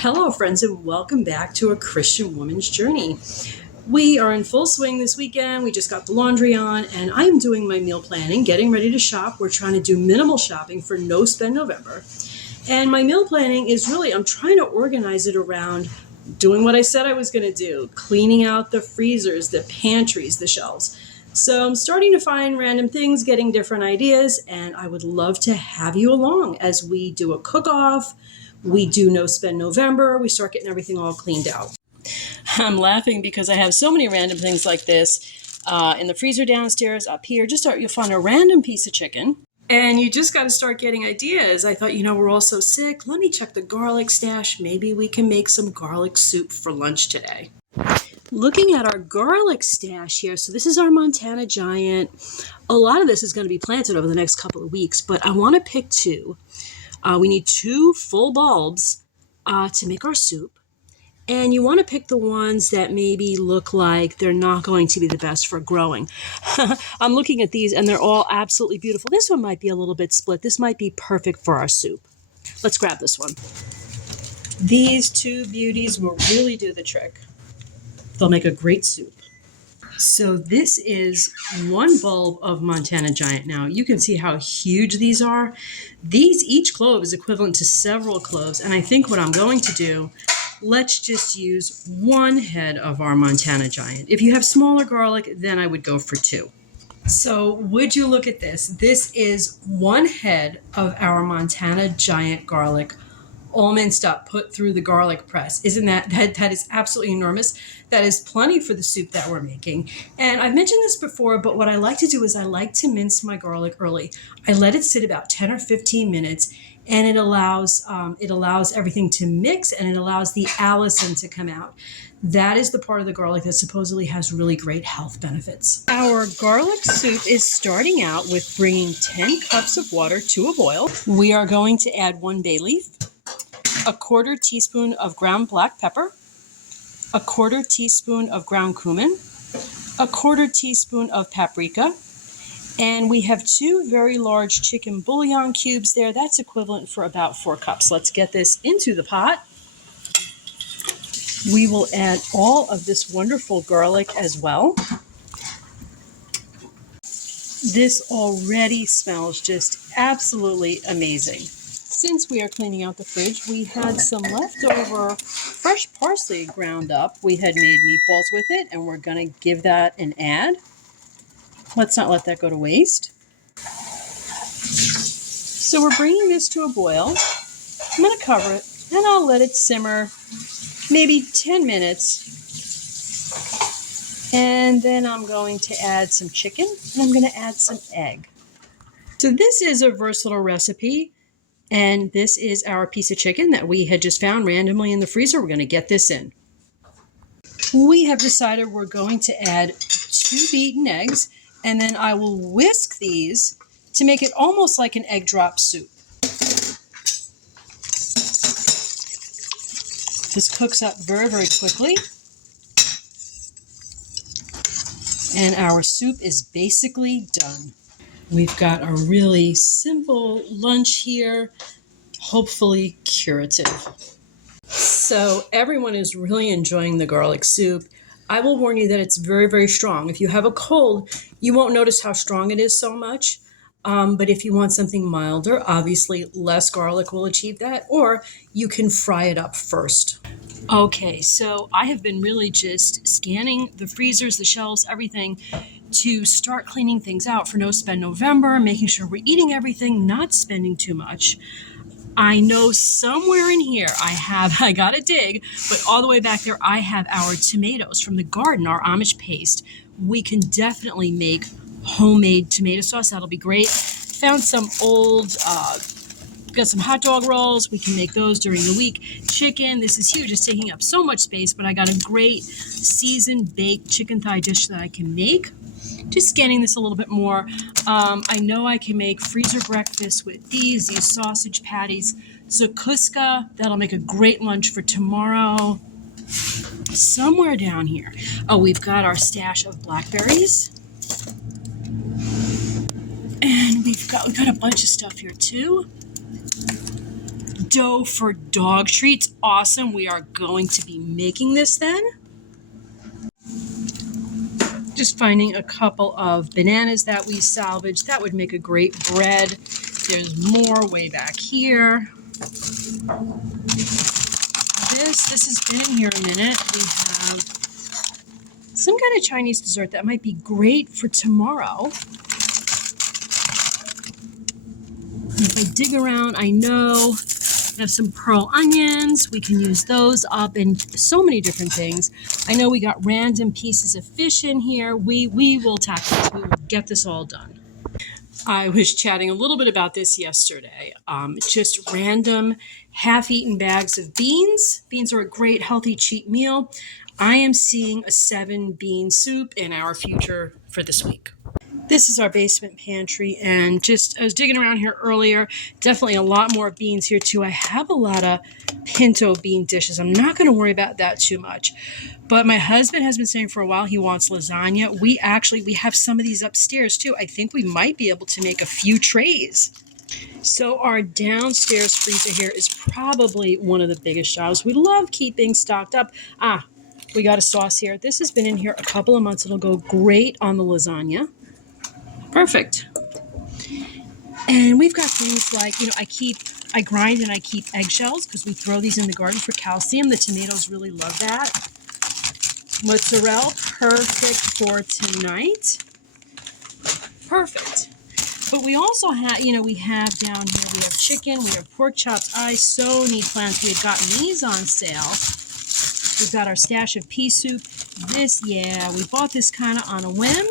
Hello, friends, and welcome back to A Christian Woman's Journey. We are in full swing this weekend. We just got the laundry on, and I'm doing my meal planning, getting ready to shop. We're trying to do minimal shopping for No Spend November. And my meal planning is really, I'm trying to organize it around doing what I said I was going to do, cleaning out the freezers, the pantries, the shelves. So I'm starting to find random things, getting different ideas, and I would love to have you along as we do a cook-off. We do No Spend November. We start getting everything all cleaned out. I'm laughing because I have so many random things like this in the freezer downstairs, up here. You'll find a random piece of chicken. And you just got to start getting ideas. I thought, we're all so sick. Let me check the garlic stash. Maybe we can make some garlic soup for lunch today. Looking at our garlic stash here, so this is our Montana Giant. A lot of this is going to be planted over the next couple of weeks, but I want to pick two. We need 2 full bulbs to make our soup. And you want to pick the ones that maybe look like they're not going to be the best for growing. I'm looking at these and they're all absolutely beautiful. This one might be a little bit split. This might be perfect for our soup. Let's grab this one. These 2 beauties will really do the trick. They'll make a great soup. So this is 1 bulb of Montana Giant. Now you can see how huge these are. Each clove is equivalent to several cloves. And I think what I'm going to do, let's just use 1 head of our Montana Giant. If you have smaller garlic, then I would go for 2. So would you look at this? This is 1 head of our Montana Giant garlic, all minced up, put through the garlic press. Isn't that is absolutely enormous. That is plenty for the soup that we're making. And I've mentioned this before, but what I like to do is I like to mince my garlic early. I let it sit about 10 or 15 minutes, and it allows everything to mix, and it allows the allicin to come out. That is the part of the garlic that supposedly has really great health benefits. Our garlic soup is starting out with bringing 10 cups of water to a boil. We are going to add 1 bay leaf, a 1/4 teaspoon of ground black pepper, a 1/4 teaspoon of ground cumin, a 1/4 teaspoon of paprika, and we have 2 very large chicken bouillon cubes there. That's equivalent for about 4 cups. Let's get this into the pot. We will add all of this wonderful garlic as well. This already smells just absolutely amazing. Since we are cleaning out the fridge, we had some leftover fresh parsley ground up. We had made meatballs with it, and we're going to give that an add. Let's not let that go to waste. So we're bringing this to a boil. I'm going to cover it, and I'll let it simmer maybe 10 minutes. And then I'm going to add some chicken, and I'm going to add some egg. So this is a versatile recipe. And this is our piece of chicken that we had just found randomly in the freezer. We're going to get this in. We have decided we're going to add 2 beaten eggs, and then I will whisk these to make it almost like an egg drop soup. This cooks up very, very quickly. And our soup is basically done. We've got a really simple lunch here, hopefully curative. So everyone is really enjoying the garlic soup. I will warn you that it's very, very strong. If you have a cold, you won't notice how strong it is so much. But if you want something milder, obviously less garlic will achieve that, or you can fry it up first. Okay, so I have been really just scanning the freezers, the shelves, everything, to start cleaning things out for No Spend November, making sure we're eating everything, not spending too much. I know somewhere in here I gotta dig, but all the way back there I have our tomatoes from the garden, our Amish paste. We can definitely make homemade tomato sauce. That'll be great. Found some old, got some hot dog rolls. We can make those during the week. Chicken, this is huge. It's taking up so much space, but I got a great seasoned baked chicken thigh dish that I can make. Just scanning this a little bit more. I know I can make freezer breakfast with these sausage patties. Zakuska, that'll make a great lunch for tomorrow. Somewhere down here. Oh, we've got our stash of blackberries. And we've got a bunch of stuff here too. dough for dog treats. Awesome. We are going to be making this then. Just finding a couple of bananas that we salvaged. That would make a great bread. There's more way back here. This has been in here a minute. We have some kind of Chinese dessert that might be great for tomorrow. If I dig around, I know I have some pearl onions. We can use those up in so many different things. I know we got random pieces of fish in here. We will tackle this. We will get this all done. I was chatting a little bit about this yesterday. Just random half-eaten bags of beans. Beans are a great, healthy, cheap meal. I am seeing a 7-bean soup in our future for this week. This is our basement pantry, and just I was digging around here earlier. Definitely a lot more beans here too. I have a lot of pinto bean dishes. I'm not going to worry about that too much. But my husband has been saying for a while he wants lasagna. We have some of these upstairs too. I think we might be able to make a few trays. So our downstairs freezer here is probably one of the biggest jobs. We love keeping stocked up. We got a sauce here. This has been in here a couple of months. It'll go great on the lasagna. Perfect. And we've got things like, I grind and I keep eggshells because we throw these in the garden for calcium. The tomatoes really love that. Mozzarella, perfect for tonight. Perfect. But we also have, we have down here, we have chicken, we have pork chops. I so need plans. We had gotten these on sale. We've got our stash of pea soup. We bought this kind of on a whim.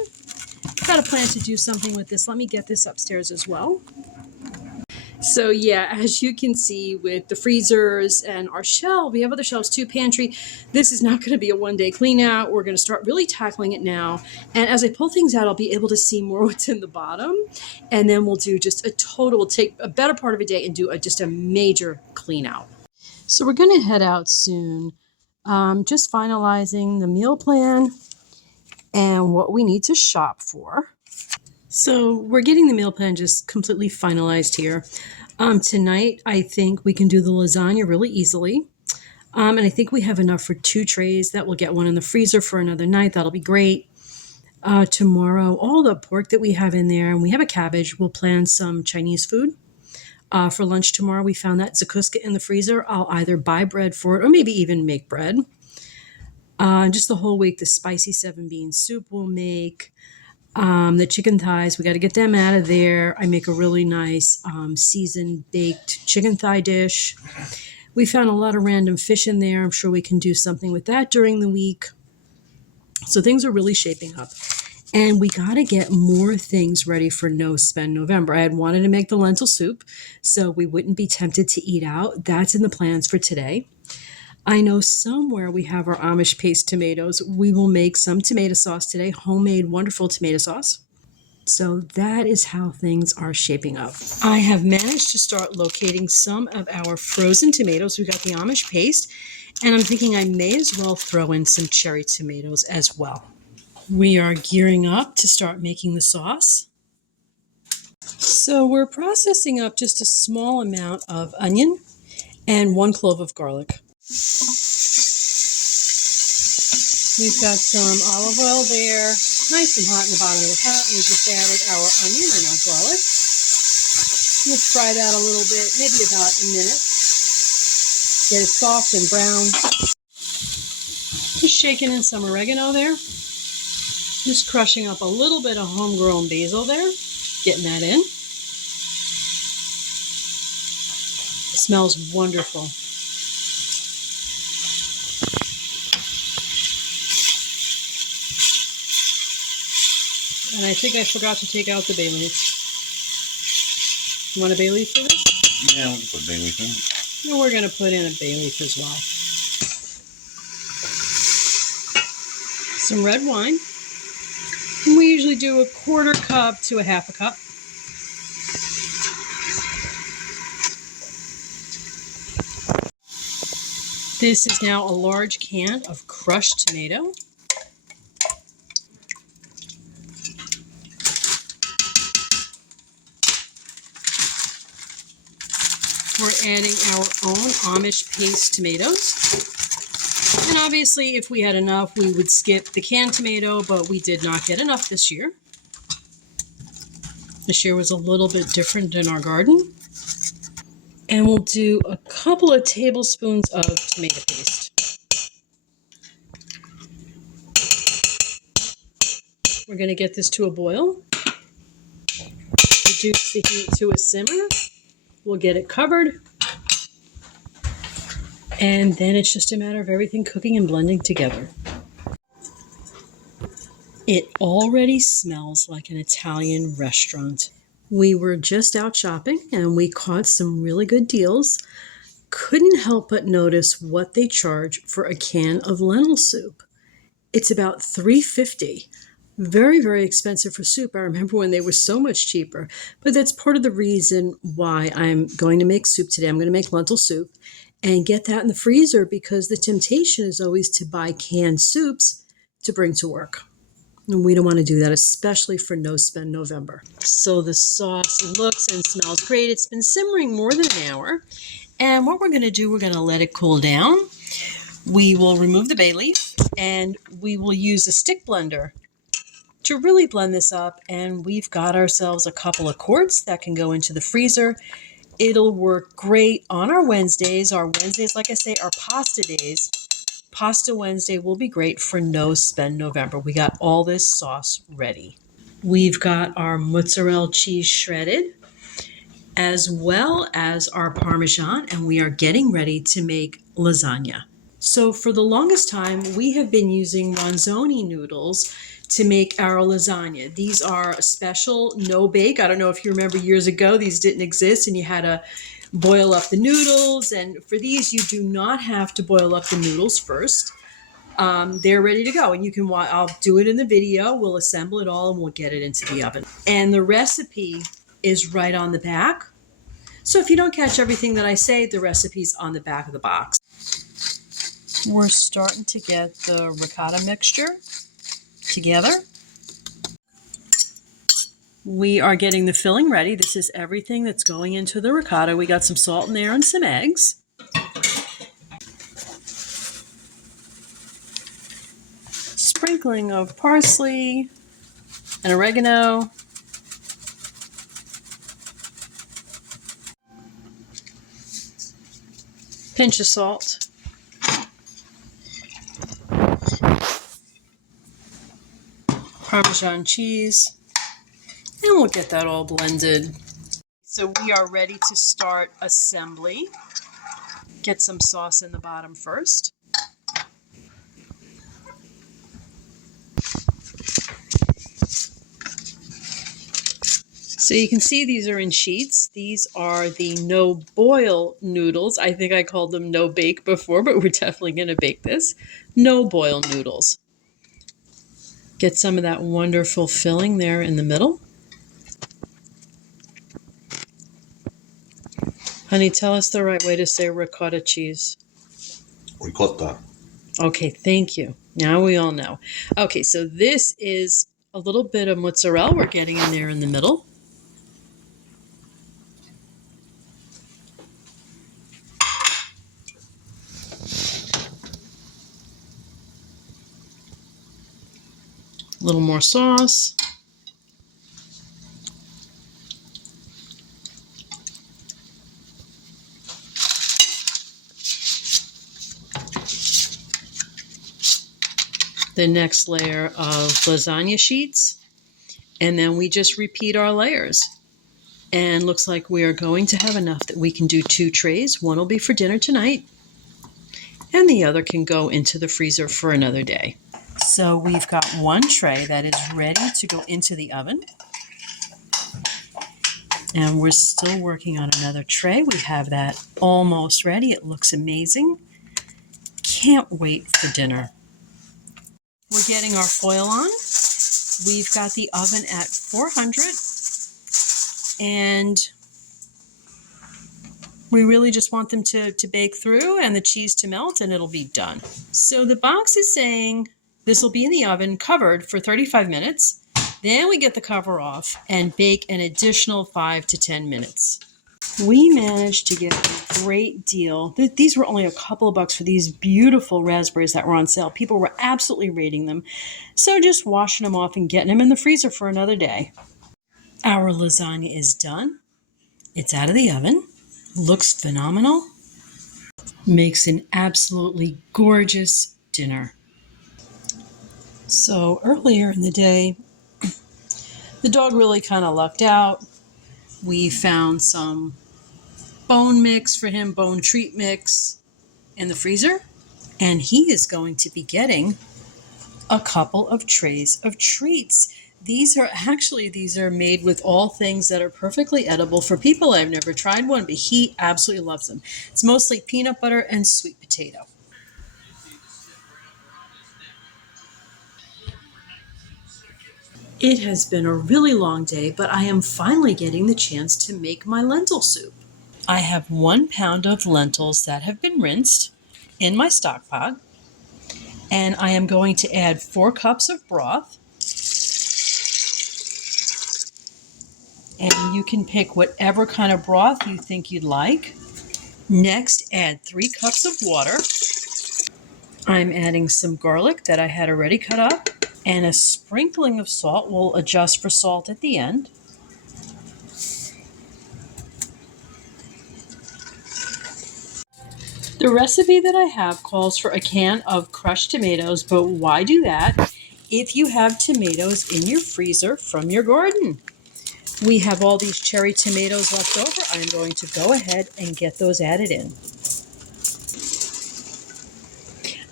Got a plan to do something with this. Let me get this upstairs as well. So yeah, as you can see with the freezers and our shelf, we have other shelves too, pantry. This is not going to be a one-day clean out. We're going to start really tackling it now. And as I pull things out, I'll be able to see more what's in the bottom. And then we'll do just we'll take a better part of a day and do just a major clean out. So we're going to head out soon. Just finalizing the meal plan and what we need to shop for. So we're getting the meal plan just completely finalized here. Tonight, I think we can do the lasagna really easily. And I think we have enough for 2 trays. That we'll get one in the freezer for another night. That'll be great. Tomorrow, all the pork that we have in there, and we have a cabbage, we'll plan some Chinese food. For lunch tomorrow, we found that zakuska in the freezer. I'll either buy bread for it or maybe even make bread. Just the whole week, the spicy 7-bean soup we'll make. The chicken thighs, we got to get them out of there. I make a really nice seasoned baked chicken thigh dish. We found a lot of random fish in there. I'm sure we can do something with that during the week. So things are really shaping up. And we got to get more things ready for No Spend November. I had wanted to make the lentil soup so we wouldn't be tempted to eat out. That's in the plans for today. I know somewhere we have our Amish paste tomatoes. We will make some tomato sauce today, homemade wonderful tomato sauce. So that is how things are shaping up. I have managed to start locating some of our frozen tomatoes. We got the Amish paste, and I'm thinking I may as well throw in some cherry tomatoes as well. We are gearing up to start making the sauce. So we're processing up just a small amount of onion and 1 clove of garlic. We've got some olive oil there, nice and hot in the bottom of the pot. We just added our onion and our garlic. We'll fry that a little bit, maybe about a minute. Get it soft and brown. Just shaking in some oregano there. Just crushing up a little bit of homegrown basil there. Getting that in. It smells wonderful. And I think I forgot to take out the bay leaf. You want a bay leaf for this? Yeah, we'll put bay leaf in. And we're going to put in a bay leaf as well. Some red wine. And we usually do a 1/4 cup to a 1/2 cup. This is now a large can of crushed tomato. we're adding our own Amish paste tomatoes. And obviously, if we had enough, we would skip the canned tomato, but we did not get enough this year. This year was a little bit different in our garden. And we'll do a couple of tablespoons of tomato paste. We're going to get this to a boil. Reduce the heat to a simmer. We'll get it covered. And then it's just a matter of everything cooking and blending together. It already smells like an Italian restaurant. We were just out shopping and we caught some really good deals. Couldn't help but notice what they charge for a can of lentil soup. It's about $3.50. Very, very expensive for soup. I remember when they were so much cheaper. But that's part of the reason why I'm going to make soup today. I'm going to make lentil soup and get that in the freezer because the temptation is always to buy canned soups to bring to work. And we don't want to do that, especially for No Spend November. So the sauce looks and smells great. It's been simmering more than an hour. And what we're going to do, we're going to let it cool down. We will remove the bay leaf and we will use a stick blender to really blend this up. And we've got ourselves a couple of quarts that can go into the freezer. It'll work great on our Wednesdays. Our Wednesdays, like I say, are pasta days. Pasta Wednesday will be great for No Spend November. We got all this sauce ready. We've got our mozzarella cheese shredded, as well as our Parmesan, and we are getting ready to make lasagna. So for the longest time, we have been using Ronzoni noodles to make our lasagna. These are a special no-bake. I don't know if you remember years ago, these didn't exist and you had to boil up the noodles. And for these, you do not have to boil up the noodles first. They're ready to go. And you can watch, I'll do it in the video. We'll assemble it all and we'll get it into the oven. And the recipe is right on the back. So if you don't catch everything that I say, the recipe's on the back of the box. We're starting to get the ricotta mixture together. We are getting the filling ready. This is everything that's going into the ricotta. We got some salt in there and some eggs. Sprinkling of parsley and oregano. Pinch of salt. Parmesan cheese. And we'll get that all blended. So we are ready to start assembly. Get some sauce in the bottom first. So you can see these are in sheets. These are the no-boil noodles. I think I called them no-bake before, but we're definitely going to bake this. No-boil noodles. Get some of that wonderful filling there in the middle. Honey, tell us the right way to say ricotta cheese. Ricotta. Okay, thank you. Now we all know. Okay, so this is a little bit of mozzarella we're getting in there in the middle. A little more sauce. The next layer of lasagna sheets, and then we just repeat our layers. And looks like we are going to have enough that we can do 2 trays. One will be for dinner tonight, and the other can go into the freezer for another day. So we've got 1 tray that is ready to go into the oven. And we're still working on another tray. We have that almost ready. It looks amazing. Can't wait for dinner. We're getting our foil on. We've got the oven at 400. And we really just want them to bake through and the cheese to melt, and it'll be done. So the box is saying this will be in the oven covered for 35 minutes. Then we get the cover off and bake an additional 5 to 10 minutes. We managed to get a great deal. These were only a couple of bucks for these beautiful raspberries that were on sale. People were absolutely rating them. So just washing them off and getting them in the freezer for another day. Our lasagna is done. It's out of the oven. Looks phenomenal. Makes an absolutely gorgeous dinner. So earlier in the day, the dog really kind of lucked out. We found some bone mix for him, bone treat mix in the freezer. And he is going to be getting a couple of trays of treats. These are made with all things that are perfectly edible for people. I've never tried one, but he absolutely loves them. It's mostly peanut butter and sweet potato. It has been a really long day, but I am finally getting the chance to make my lentil soup. I have 1 pound of lentils that have been rinsed in my stock pot, and I am going to add 4 cups of broth. And you can pick whatever kind of broth you think you'd like. Next, add 3 cups of water. I'm adding some garlic that I had already cut up, and a sprinkling of salt. We'll adjust for salt at the end. The recipe that I have calls for a can of crushed tomatoes, but why do that if you have tomatoes in your freezer from your garden? We have all these cherry tomatoes left over. I'm going to go ahead and get those added in.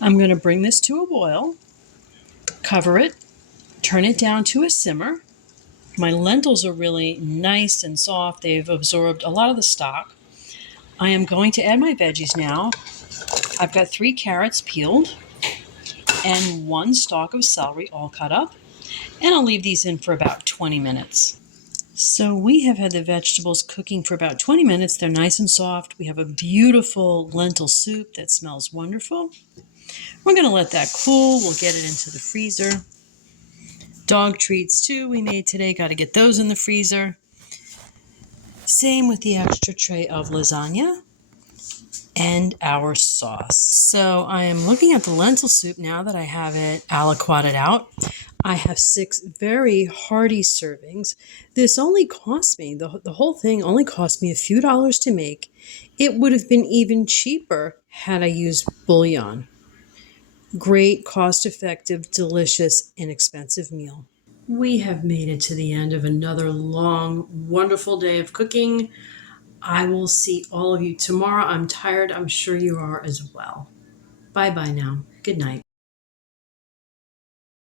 I'm going to bring this to a boil, cover it, turn it down to a simmer. My lentils are really nice and soft. They've absorbed a lot of the stock. I am going to add my veggies now. I've got 3 carrots peeled and 1 stalk of celery all cut up. And I'll leave these in for about 20 minutes. So we have had the vegetables cooking for about 20 minutes. They're nice and soft. We have a beautiful lentil soup that smells wonderful. We're going to let that cool. We'll get it into the freezer. Dog treats too we made today. Got to get those in the freezer. Same with the extra tray of lasagna and our sauce. So I am looking at the lentil soup now that I have it aliquoted out. I have 6 very hearty servings. This only cost me, the whole thing only cost me a few dollars to make. It would have been even cheaper had I used bouillon. Great, cost-effective, delicious, inexpensive meal. We have made it to the end of another long, wonderful day of cooking. I will see all of you tomorrow. I'm tired. I'm sure you are as well. Bye-bye now. Good night.